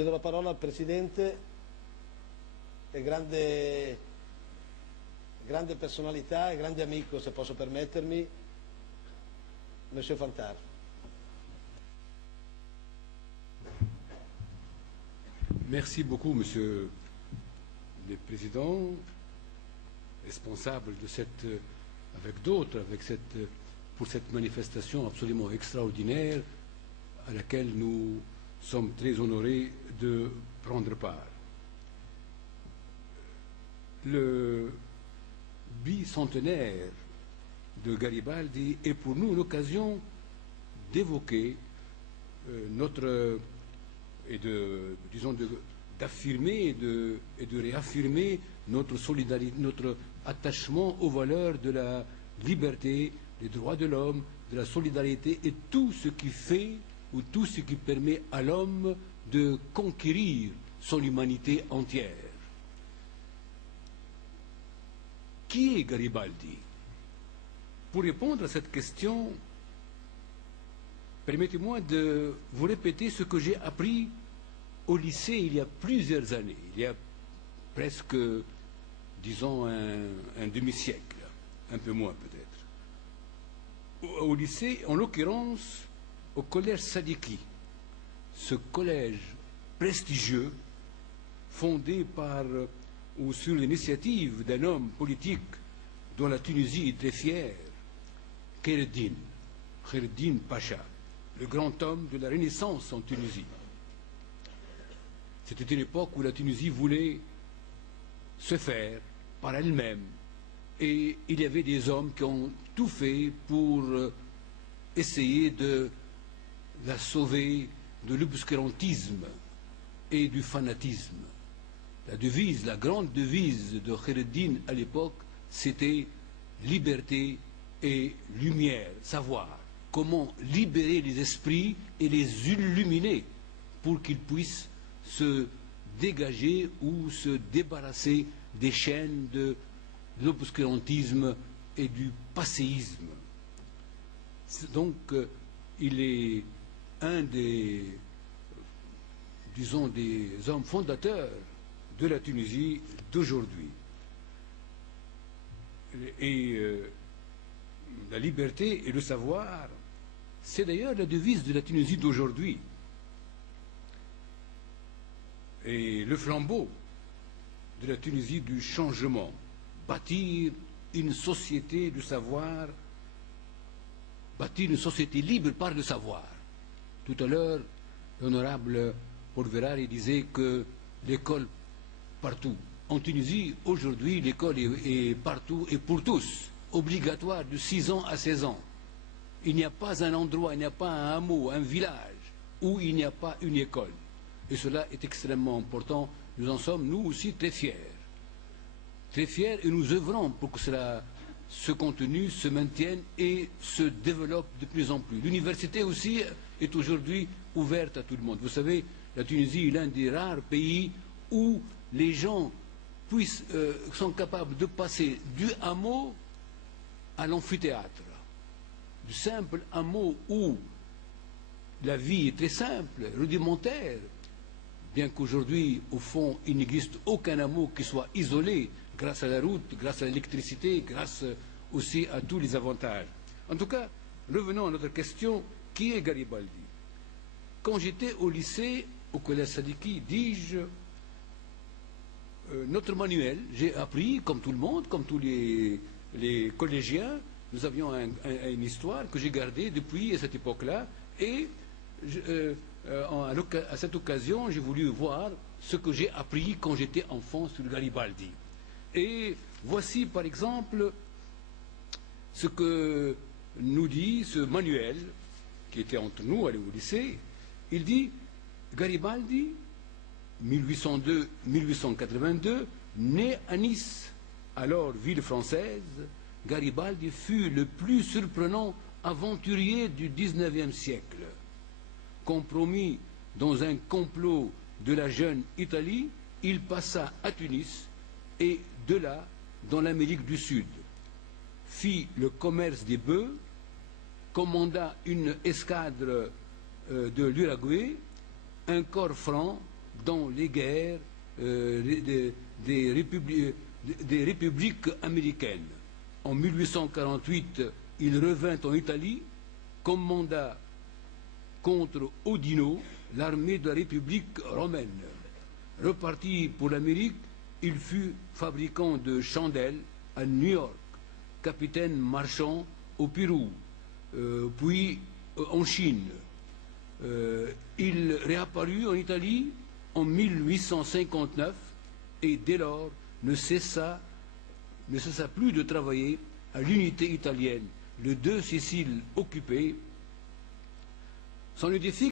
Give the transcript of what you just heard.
Cedo la parola al Presidente e grande personalità e grande amico, se posso permettermi, Monsieur Fantard. Merci beaucoup, Monsieur le Président, responsable de cette, avec d'autres, pour cette manifestation absolument extraordinaire à laquelle nous sommes très honorés de prendre part. Le bicentenaire de Garibaldi est pour nous l'occasion d'évoquer d'affirmer et de réaffirmer notre solidarité, notre attachement aux valeurs de la liberté, des droits de l'homme, de la solidarité et tout ce qui fait ou tout ce qui permet à l'homme de conquérir son humanité entière. Qui est Garibaldi? Pour répondre à cette question, permettez-moi de vous répéter ce que j'ai appris au lycée il y a plusieurs années, il y a presque, disons, un demi-siècle, un peu moins peut-être. Au lycée, en l'occurrence, au collège Sadiki, ce collège prestigieux, fondé par ou sur l'initiative d'un homme politique dont la Tunisie est très fière, Khaireddine Pacha, le grand homme de la Renaissance en Tunisie. C'était une époque où la Tunisie voulait se faire par elle-même et il y avait des hommes qui ont tout fait pour essayer de la sauver de l'obscurantisme et du fanatisme. La devise, la grande devise de Khaireddine à l'époque, c'était liberté et lumière, savoir comment libérer les esprits et les illuminer pour qu'ils puissent se dégager ou se débarrasser des chaînes de l'obscurantisme et du passéisme. Donc, il est un des, disons, des hommes fondateurs de la Tunisie d'aujourd'hui. Et la liberté et le savoir, c'est d'ailleurs la devise de la Tunisie d'aujourd'hui. Et le flambeau de la Tunisie du changement, bâtir une société du savoir, bâtir une société libre par le savoir. Tout à l'heure, l'honorable Polverari disait que l'école partout. En Tunisie, aujourd'hui, l'école est partout et pour tous, obligatoire de 6 ans à 16 ans. Il n'y a pas un endroit, il n'y a pas un hameau, un village où il n'y a pas une école. Et cela est extrêmement important. Nous en sommes, nous aussi, très fiers. Très fiers et nous œuvrons pour que ce contenu se maintienne et se développe de plus en plus. L'université aussi est aujourd'hui ouverte à tout le monde. Vous savez, la Tunisie est l'un des rares pays où les gens sont capables de passer du hameau à l'amphithéâtre. Du simple hameau où la vie est très simple, rudimentaire, bien qu'aujourd'hui, au fond, il n'existe aucun hameau qui soit isolé grâce à la route, grâce à l'électricité, grâce aussi à tous les avantages. En tout cas, revenons à notre question, qui est Garibaldi? Quand j'étais au lycée, au collège Sadiki, dis-je, notre manuel, j'ai appris, comme tout le monde, comme tous les collégiens, nous avions une histoire que j'ai gardée depuis cette époque-là, et à cette occasion, j'ai voulu voir ce que j'ai appris quand j'étais enfant sur Garibaldi. Et voici, par exemple, ce que nous dit ce manuel, qui était entre nous, allé au lycée. Il dit, Garibaldi, 1802-1882, né à Nice, alors ville française, Garibaldi fut le plus surprenant aventurier du XIXe siècle. Compromis dans un complot de la jeune Italie, il passa à Tunis et de là dans l'Amérique du Sud. Fit le commerce des bœufs, commanda une escadre de l'Uruguay, un corps franc dans les guerres des républiques américaines. En 1848, il revint en Italie, commanda contre Oudinot l'armée de la République romaine. Reparti pour l'Amérique, il fut fabricant de chandelles à New York, capitaine marchand au Pérou, puis en Chine. Il réapparut en Italie en 1859 et dès lors ne cessa plus de travailler à l'unité italienne. Les deux Siciles occupées, son